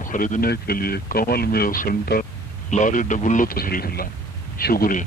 हूँ खरीदने के लिए कमल मिल सेंटर, लारी डबुल्लो तशरीफ ला। शुक्रिया।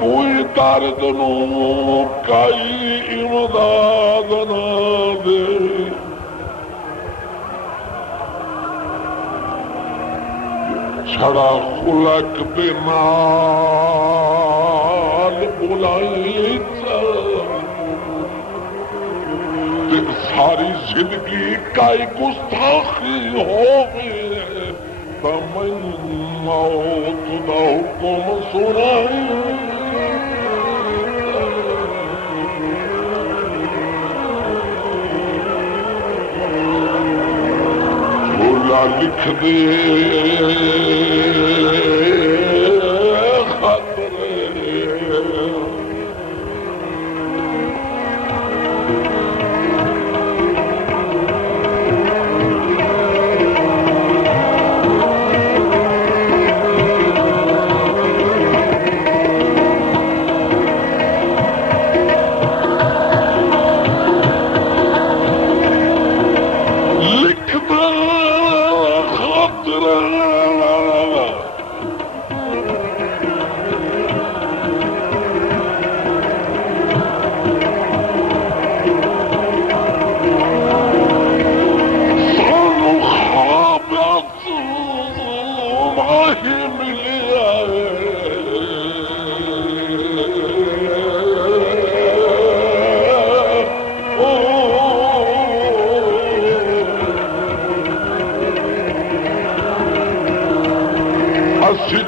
कोई दर्द नू काई इमदाद ना दे। छड़ा खुलक दे नाल बुलाई ते सारी जिंदगी काई गुस्ताखी होवे तो मैं मौत दा हुक्म सुनाई झोला लिख दे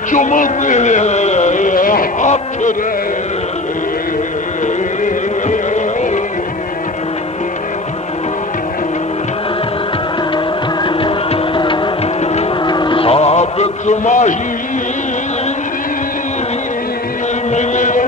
चुमते हाथ रे साबित माही मिले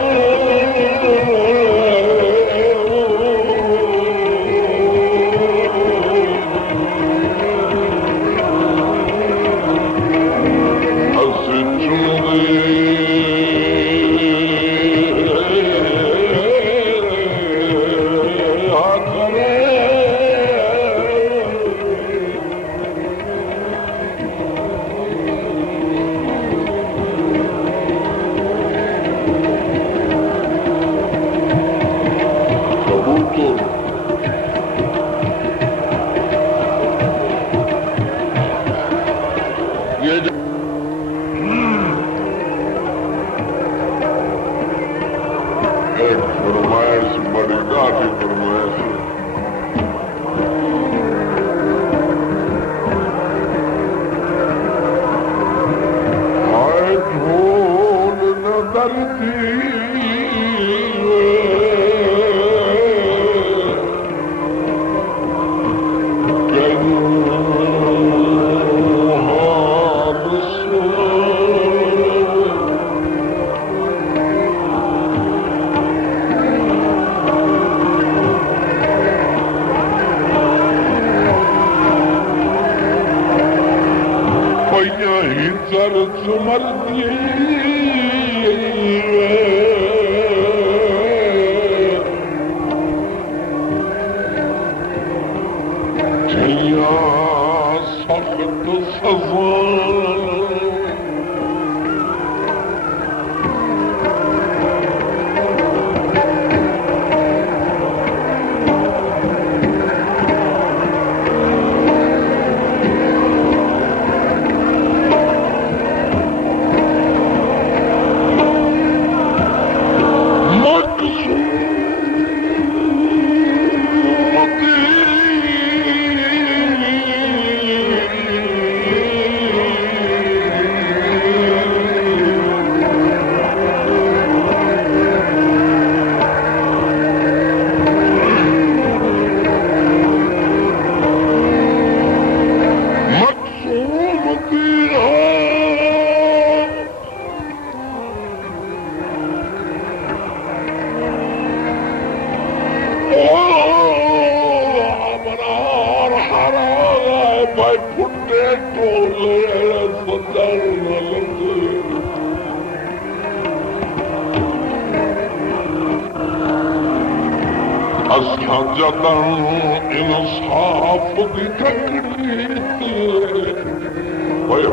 इंसाफ की तकड़ी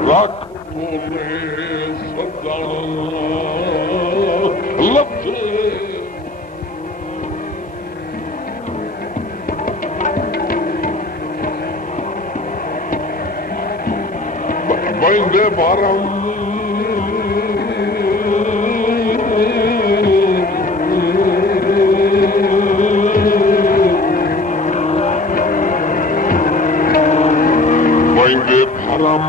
रख सदा लथे वंदे भारम वंदे भारम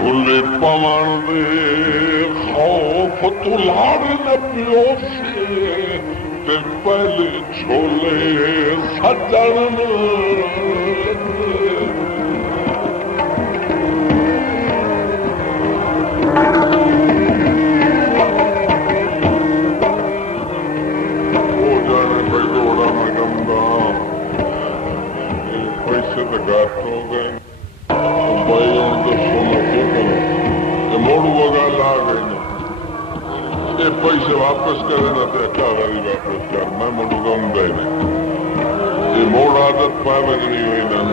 फुले पवन दे खौफ तुलाड़ न पियो से ते पहले छोले सजन हो जाने भाई दौड़ा मैं गंदा पैसे तो गात हो गए भाई उनके सोना क्यों करो मोड़ू वगैरह ला गई ना ये पैसे वापस करे ना तो क्या गाड़ी वापस कर मैं मोड़ू गम गए ना ये मोड़ आदत पाए में नहीं हुई ना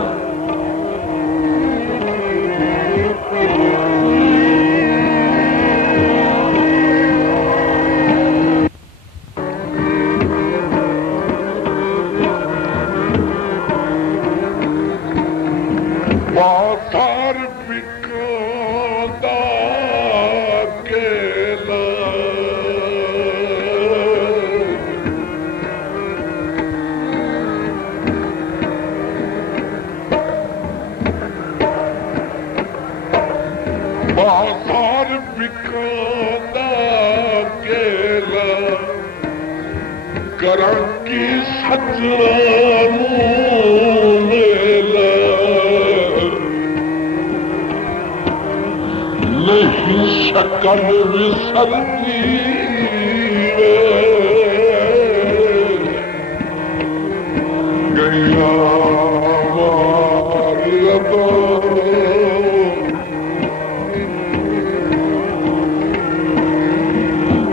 बाजार बिकादा केला बाजार बिकादा केला करा की सजरानू मेला नहीं शकल विसरती गैया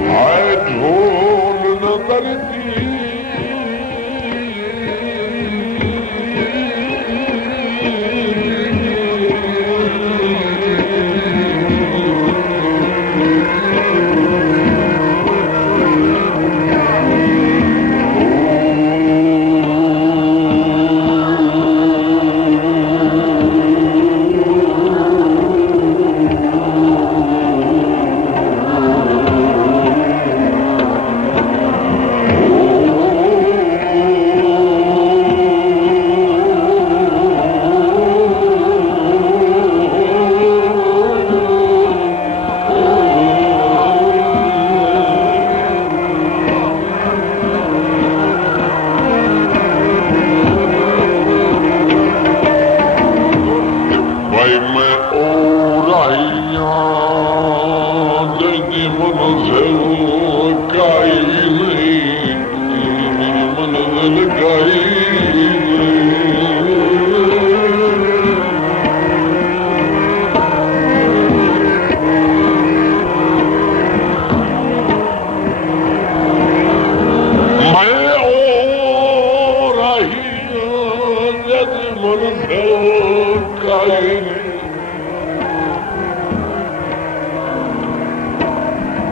हाय ढोल नजर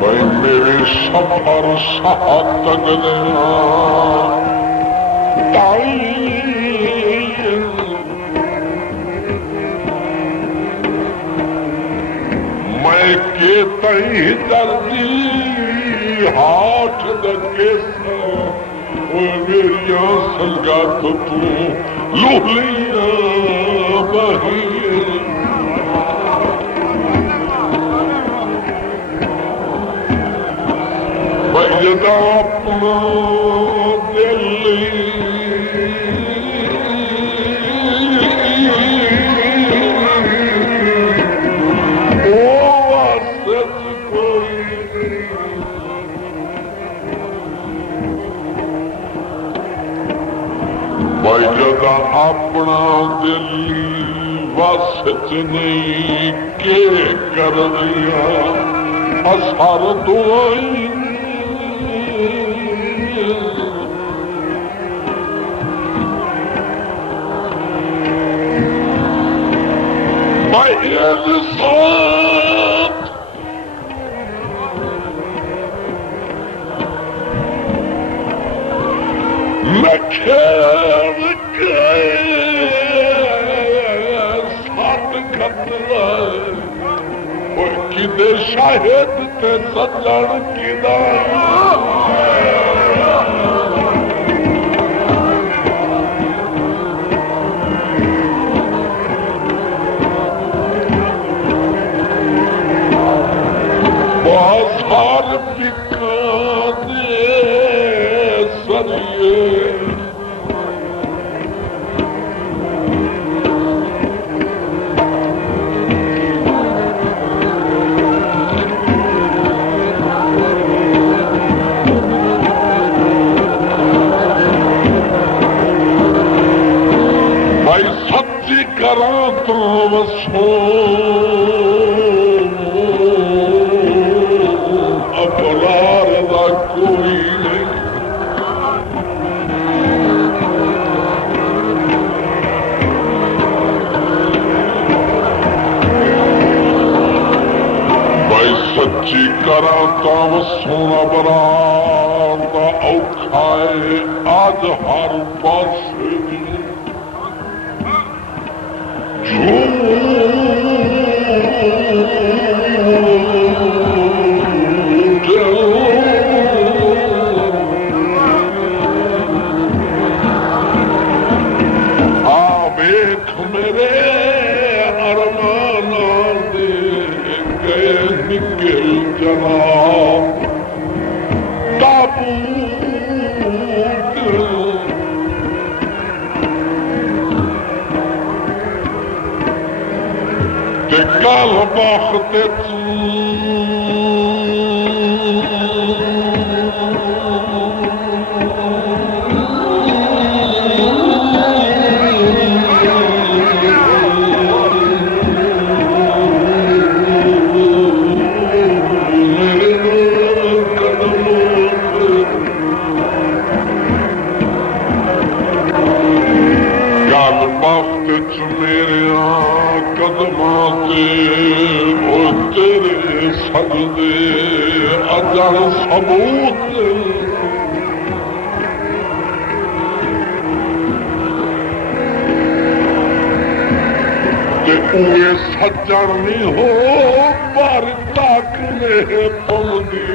भाई मेरे सफर सातक मैं के तई दर्दी हाथ दके मेरिया संगात तू लूलिया बही जदा अपना दिल भाई जदा अपना दिल बस नहीं के कर दिया असर दुआई साथ मैं खेल के साथ खतरा कि शाहिद ते सजन की बाजार बिका दे सरिए भाई सच्ची करा तो वसो अपरार दा कोई नहीं भाई सच्ची करा तो सोना बरार दा औखा है आज हर पास आवेख मेरे अरमाना दे गए निकल जनाब ताबूत ते कल बाखते मेरे कदमां ते तेरे सजदे अजर सबूत ते उए सज्जन नहीं हो पर तक ने पौंदी